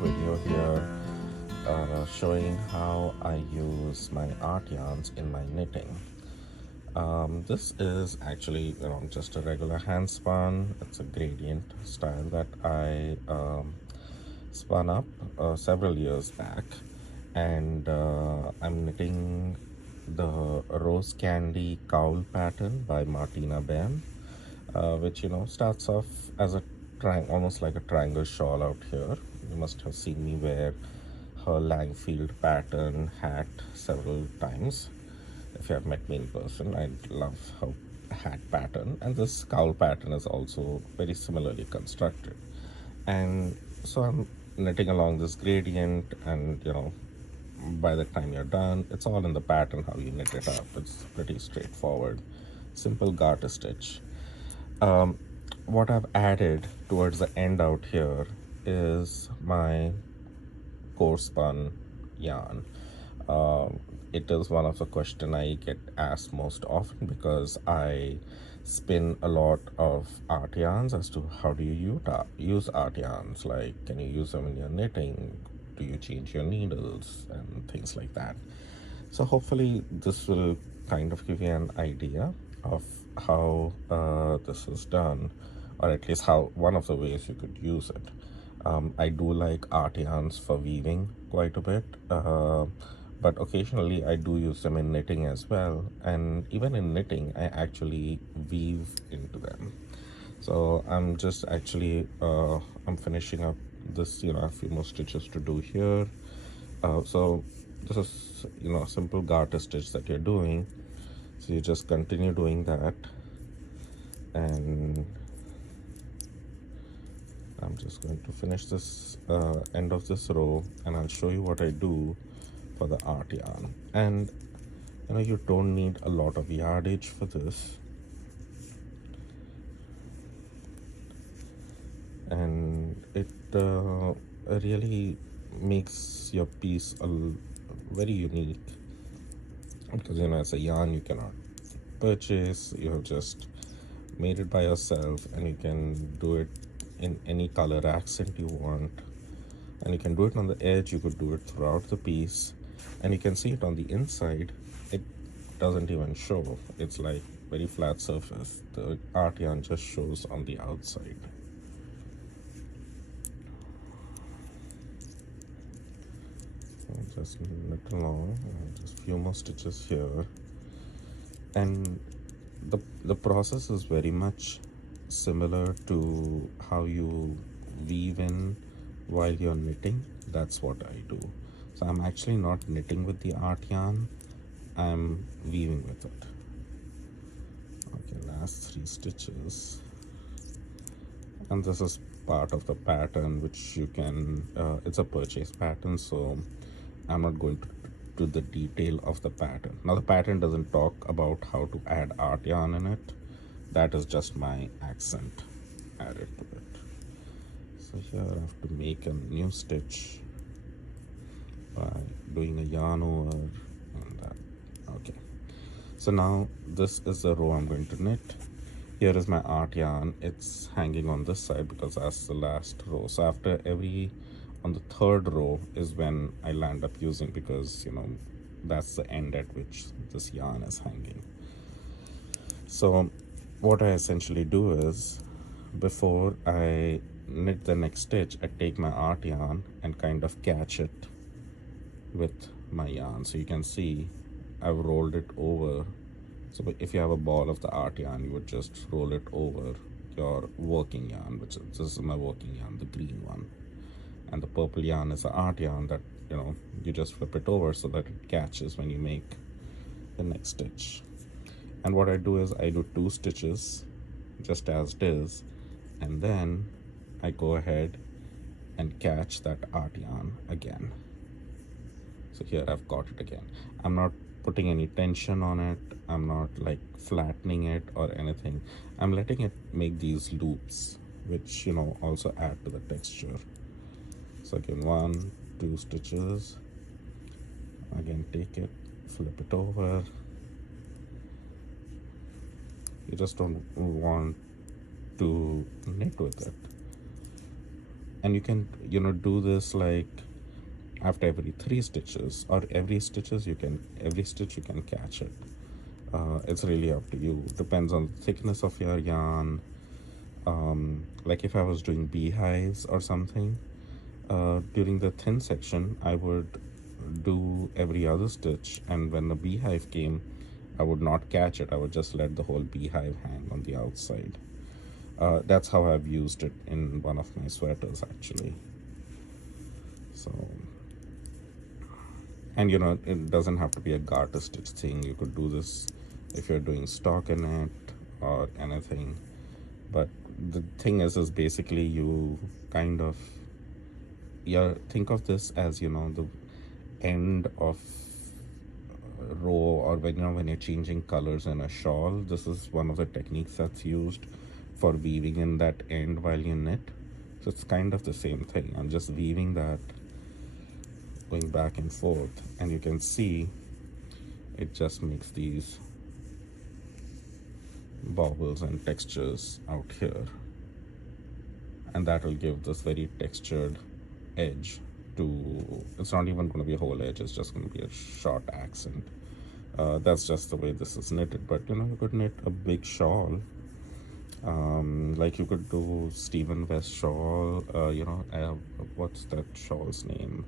video here showing how I use my art yarns in my knitting. This is actually just a regular hand spun. It's a gradient style that I spun up several years back, and I'm knitting the rose candy cowl pattern by Matrina Behm, which starts off as a almost like a triangle shawl out here. You must have seen me wear her Langfield pattern hat several times. If you have met me in person, I love her hat pattern, and this cowl pattern is also very similarly constructed. And so I'm knitting along this gradient, and by the time you're done, it's all in the pattern how you knit it up. It's pretty straightforward, simple garter stitch. um, what I've added towards the end out here is my core spun yarn. Um, it is one of the question I get asked most often, because I spin a lot of art yarns as to how do you use art yarns. Like, can you use them in your knitting? Do you change your needles and things like that? So hopefully this will kind of give you an idea of how this is done, or at least how one of the ways you could use it. I do like art yarns for weaving quite a bit, but occasionally I do use them in knitting as well. And even in knitting, I actually weave into them. So I'm just actually I'm finishing up this, a few more stitches to do here. So this is a simple garter stitch that you're doing. So you just continue doing that, and I'm just going to finish this end of this row, and I'll show you what I do for the art yarn. And you don't need a lot of yardage for this, and it really makes your piece very unique, because it's a yarn you cannot purchase. You have just made it by yourself, and you can do it in any color accent you want, and you can do it on the edge, you could do it throughout the piece, and you can see it on the inside. It doesn't even show. It's like very flat surface. The art yarn just shows on the outside. So just knit along, just a few more stitches here, and the process is very much similar to how you weave in while you're knitting. That's what I do. So I'm actually not knitting with the art yarn, I'm weaving with it. Okay, last 3 stitches, and this is part of the pattern, which you can it's a purchase pattern, so I'm not going to do the detail of the pattern. Now the pattern doesn't talk about how to add art yarn in it. That is just my accent added to it. So here I have to make a new stitch by doing a yarn over and that. Okay, so now this is the row I'm going to knit. Here is my art yarn. It's hanging on this side because that's the last row. So after on the 3rd row is when I land up using, because that's the end at which this yarn is hanging. So what I essentially do is, before I knit the next stitch, I take my art yarn and kind of catch it with my yarn. So you can see I've rolled it over. So if you have a ball of the art yarn, you would just roll it over your working yarn, which this is my working yarn, the green one, and the purple yarn is the art yarn that you just flip it over so that it catches when you make the next stitch. And what I do is I do 2 stitches just as it is, and then I go ahead and catch that art yarn again. So here I've got it again. I'm not putting any tension on it, I'm not like flattening it or anything. I'm letting it make these loops, which also add to the texture. So again, 1, 2 stitches, again take it, flip it over. You just don't want to knit with it. And you can, do this like after every 3 stitches, or every stitch you can catch it. It's really up to you. Depends on the thickness of your yarn. Like if I was doing beehives or something, during the thin section I would do every other stitch, and when the beehive came I would not catch it. I would just let the whole beehive hang on the outside. That's how I've used it in one of my sweaters actually. So, and it doesn't have to be a garter stitch thing. You could do this if you're doing stockinette or anything. But the thing is basically you kind of, yeah, think of this as the end of a row, or when you're changing colors in a shawl. This is one of the techniques that's used for weaving in that end while you knit. So it's kind of the same thing. I'm just weaving that, going back and forth, and you can see it just makes these bobbles and textures out here, and that will give this very textured edge to, it's not even going to be a whole edge, it's just going to be a short accent. That's just the way this is knitted. But you could knit a big shawl, like you could do Stephen West shawl. What's that shawl's name?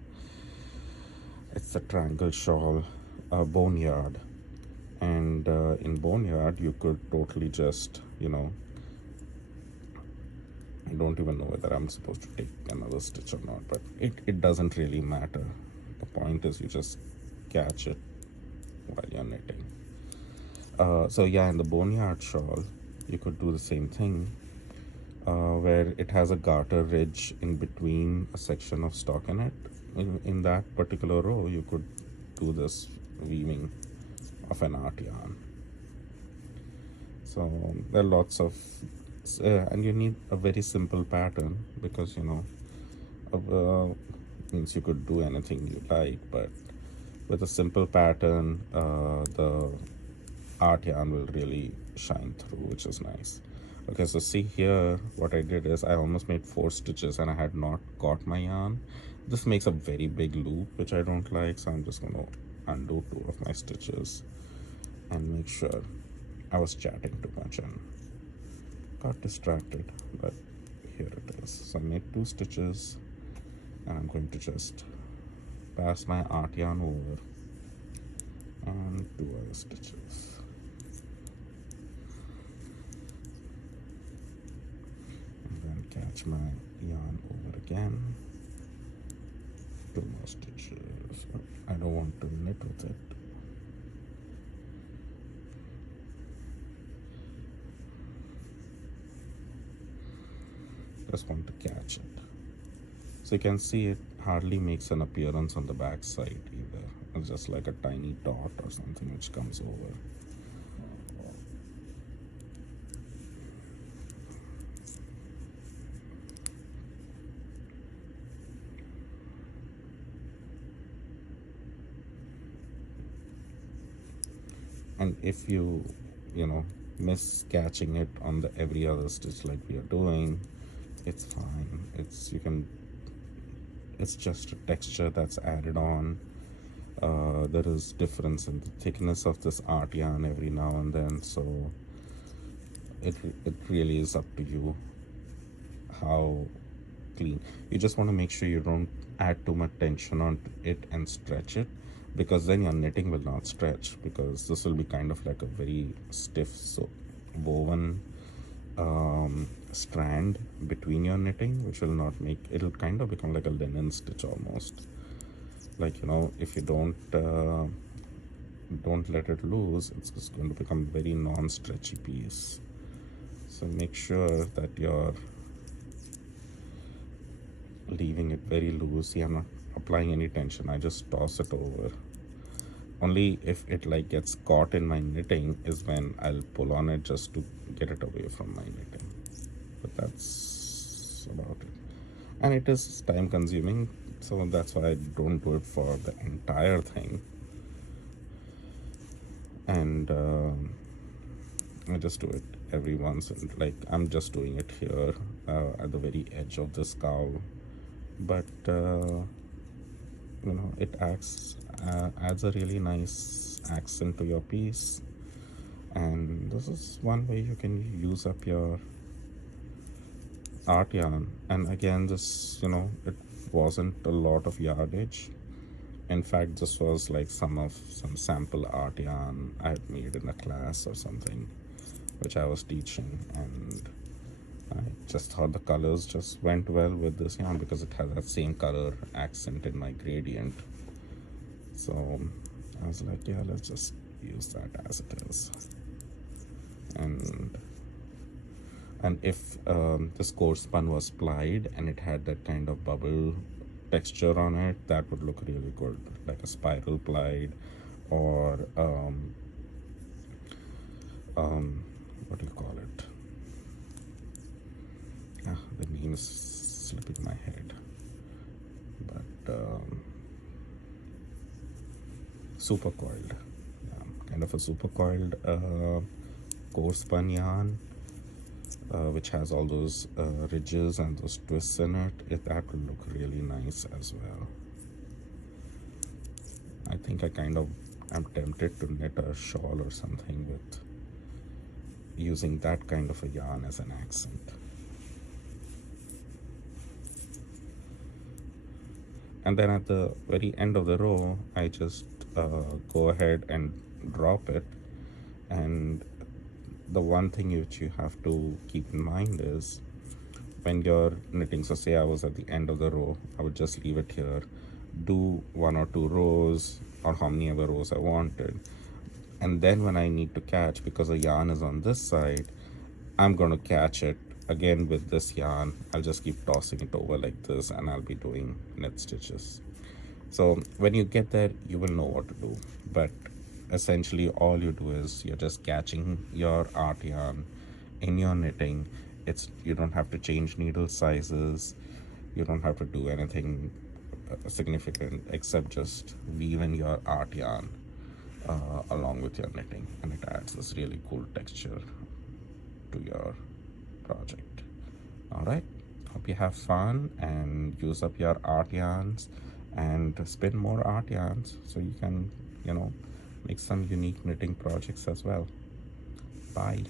It's a triangle shawl, Boneyard. And in Boneyard you could totally just, I don't even know whether I'm supposed to take another stitch or not, but it doesn't really matter. The point is you just catch it while you're knitting. So yeah, in the Boneyard shawl you could do the same thing, where it has a garter ridge in between a section of stockinette. In that particular row you could do this weaving of an art yarn. So there are lots of, and you need a very simple pattern, because means you could do anything you like, but with a simple pattern the art yarn will really shine through, which is nice. Okay, so see here, what I did is I almost made 4 stitches and I had not caught my yarn. This makes a very big loop, which I don't like, so I'm just going to undo 2 of my stitches and make sure. I was chatting too much and got distracted, but here it is. So I made 2 stitches and I'm going to just pass my art yarn over and 2 other stitches. And then catch my yarn over again. 2 more stitches. I don't want to knit with it. Just want to catch it. So you can see it hardly makes an appearance on the back side either. It's just like a tiny dot or something which comes over. And if you miss catching it on the every other stitch like we are doing, it's fine. It's just a texture that's added on. There is difference in the thickness of this art yarn every now and then, so it really is up to you how clean. You just want to make sure you don't add too much tension on it and stretch it, because then your knitting will not stretch, because this will be kind of like a very stiff, so woven strand between your knitting, which will not make, it'll kind of become like a linen stitch almost. Like if you don't let it loose, it's just going to become very non-stretchy piece. So make sure that you're leaving it very loose. See, I'm not applying any tension, I just toss it over. Only if it like gets caught in my knitting is when I'll pull on it just to get it away from my knitting. But that's about it. And it is time consuming, so that's why I don't do it for the entire thing. And I just do it every once, and like I'm just doing it here at the very edge of this cowl. but it adds a really nice accent to your piece. And this is one way you can use up your art yarn. And again, this, it wasn't a lot of yardage. In fact, this was like some sample art yarn I had made in a class or something, which I was teaching, and I just thought the colors just went well with this yarn because it has that same color accent in my gradient. So I was like, yeah, let's just use that as it is. And if this coarse spun was plied and it had that kind of bubble texture on it, that would look really good, like a spiral plied, or what do you call it? The name is slipping my head, but super coiled, kind of a super coiled coarse spun yarn, which has all those ridges and those twists in it. That will look really nice as well. I think I kind of am tempted to knit a shawl or something with using that kind of a yarn as an accent. And then at the very end of the row, I just go ahead and drop it. And the one thing which you have to keep in mind is when you're knitting, so say I was at the end of the row, I would just leave it here, do 1 or 2 rows or how many ever rows I wanted, and then when I need to catch, because the yarn is on this side, I'm going to catch it again with this yarn. I'll just keep tossing it over like this, and I'll be doing knit stitches. So when you get there, you will know what to do. But essentially all you do is you're just catching your art yarn in your knitting. You don't have to change needle sizes, you don't have to do anything significant except just weave in your art yarn along with your knitting, and it adds this really cool texture to your project. All right, hope you have fun and use up your art yarns and spin more art yarns so you can make some unique knitting projects as well. Bye.